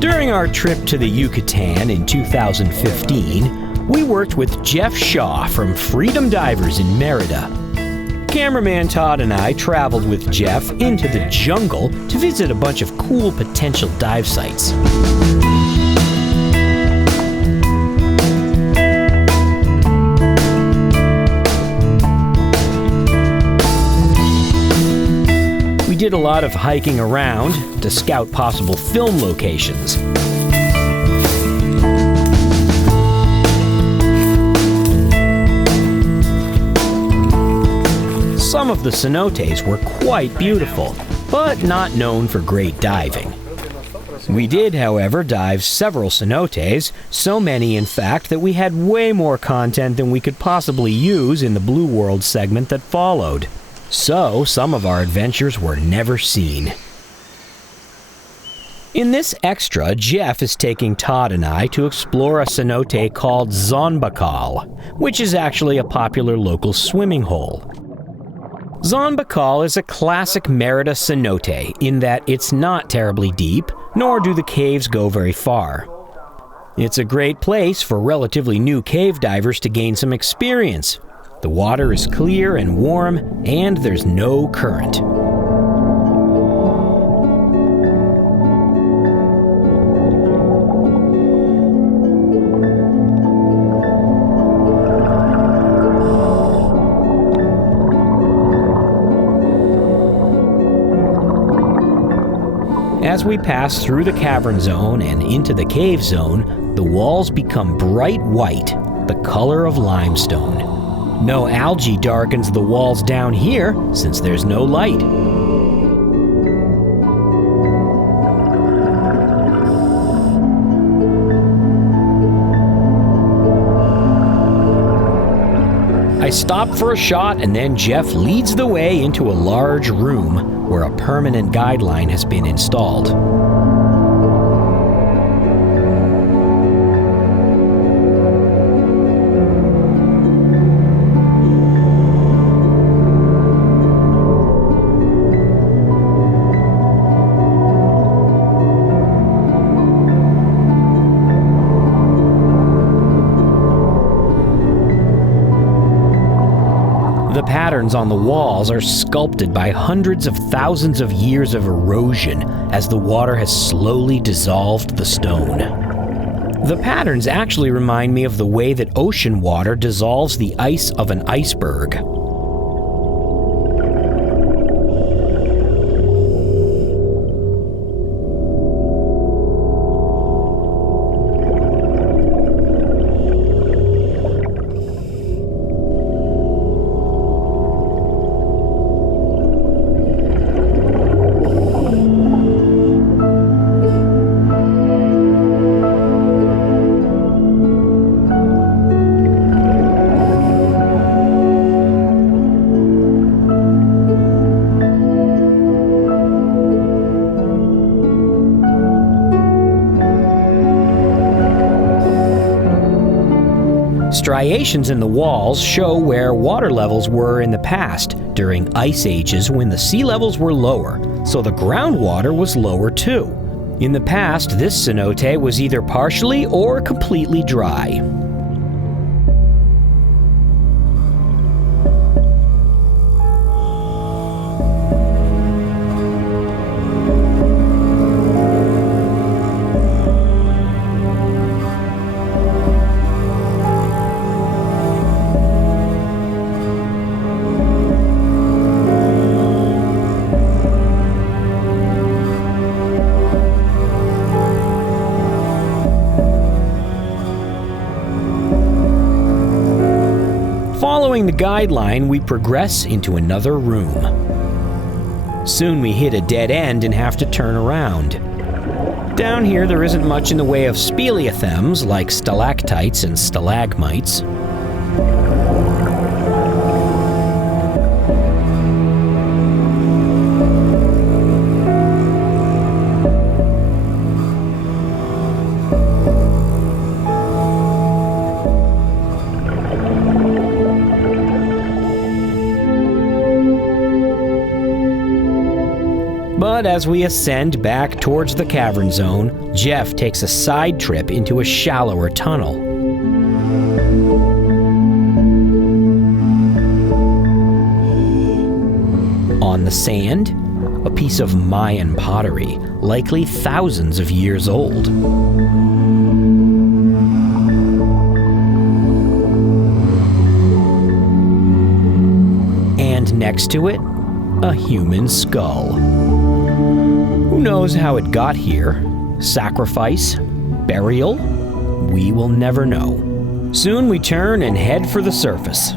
During our trip to the Yucatan in 2015, we worked with Jeff Shaw from Freedom Divers in Merida. Cameraman Todd and I traveled with Jeff into the jungle to visit a bunch of cool potential dive sites. We did a lot of hiking around to scout possible film locations. Some of the cenotes were quite beautiful, but not known for great diving. We did, however, dive several cenotes, so many in fact that we had way more content than we could possibly use in the Blue World segment that followed. So, some of our adventures were never seen. In this extra, Jeff is taking Todd and I to explore a cenote called Dzonbakal, which is actually a popular local swimming hole. Dzonbakal is a classic Merida cenote in that it's not terribly deep, nor do the caves go very far. It's a great place for relatively new cave divers to gain some experience. The water is clear and warm, and there's no current. As we pass through the cavern zone and into the cave zone, the walls become bright white, the color of limestone. No algae darkens the walls down here since there's no light. I stop for a shot and then Jeff leads the way into a large room where a permanent guideline has been installed. The patterns on the walls are sculpted by hundreds of thousands of years of erosion as the water has slowly dissolved the stone. The patterns actually remind me of the way that ocean water dissolves the ice of an iceberg. Striations in the walls show where water levels were in the past, during ice ages when the sea levels were lower, so the groundwater was lower too. In the past, this cenote was either partially or completely dry. Following the guideline, we progress into another room. Soon we hit a dead end and have to turn around. Down here there isn't much in the way of speleothems like stalactites and stalagmites. But as we ascend back towards the cavern zone, Jeff takes a side trip into a shallower tunnel. On the sand, a piece of Mayan pottery, likely thousands of years old. And next to it, a human skull. Who knows how it got here? Sacrifice? Burial? We will never know. Soon we turn and head for the surface.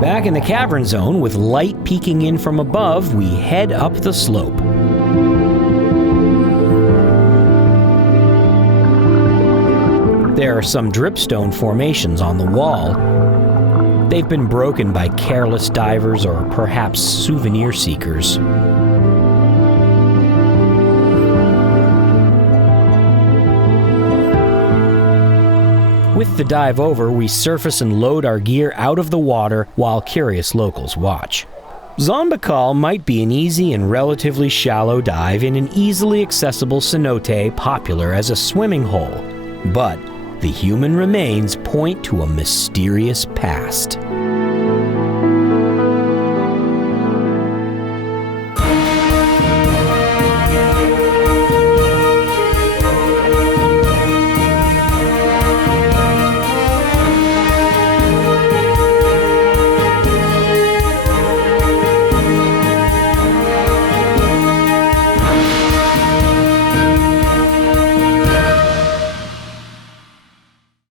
Back in the cavern zone, with light peeking in from above, we head up the slope. There are some dripstone formations on the wall. They've been broken by careless divers or perhaps souvenir seekers. With the dive over, we surface and load our gear out of the water while curious locals watch. Dzonbakal might be an easy and relatively shallow dive in an easily accessible cenote popular as a swimming hole, but the human remains point to a mysterious past.